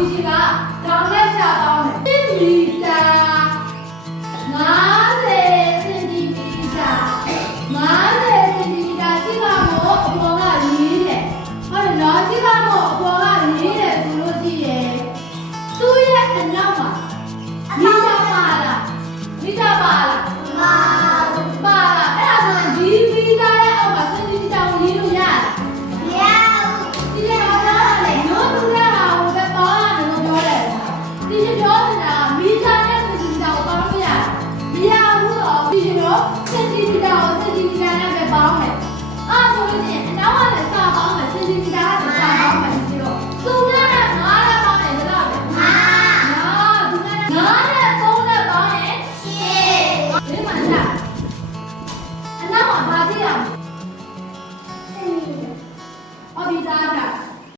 ဒီချက်ကဒေါင်းလက်ချပေါင်းတယ်1မီတာ50စင်တီမီတာ50စင်တီမီတာရှိကမို့အပေါ်က4တယ်ဟုတ်တယ်နော်ရှိကမို့အပေါ်က4တယ်ဆိုလို့ရှိရင်သူ့ရဲ့အနောက်မှာမီတာပါလားမီတာပါလားပါလားအဲ့ဒါဆိုရင်ဒီမီတာရဲ့အောက်ကစင်တီမီတာကိုရေးလို့ရလားမရဘူးဒီလိုတော့လေနော်သူကဟာဟိုပဲပေါင်းရတယ်လို့ပြောတယ်ဒီပြောနေတာမီတာနဲ့စင်တီမီတာကိုပေါင်းလို့ရတယ်မရဘူးတော့ဒီလိုစင်တီမီတာကိုစင်တီမီတာနဲ့ပဲပေါင်းတယ်အဲ့ဆိုလို့ရှိရင်အနောက်ကလည်းစာပေါင်းမယ်စင်တီမီတာကလည်းစာပေါင်းမယ်ဒီလိုသူနဲ့9နဲ့ပေါင်းရင်ဘယ်လောက်လဲ5သူနဲ့9နဲ့3နဲ့ပေါင်းရင်10ဒီမှာချအနောက်မှာဘာကြည့်ရမလဲဟောဒီသားတာ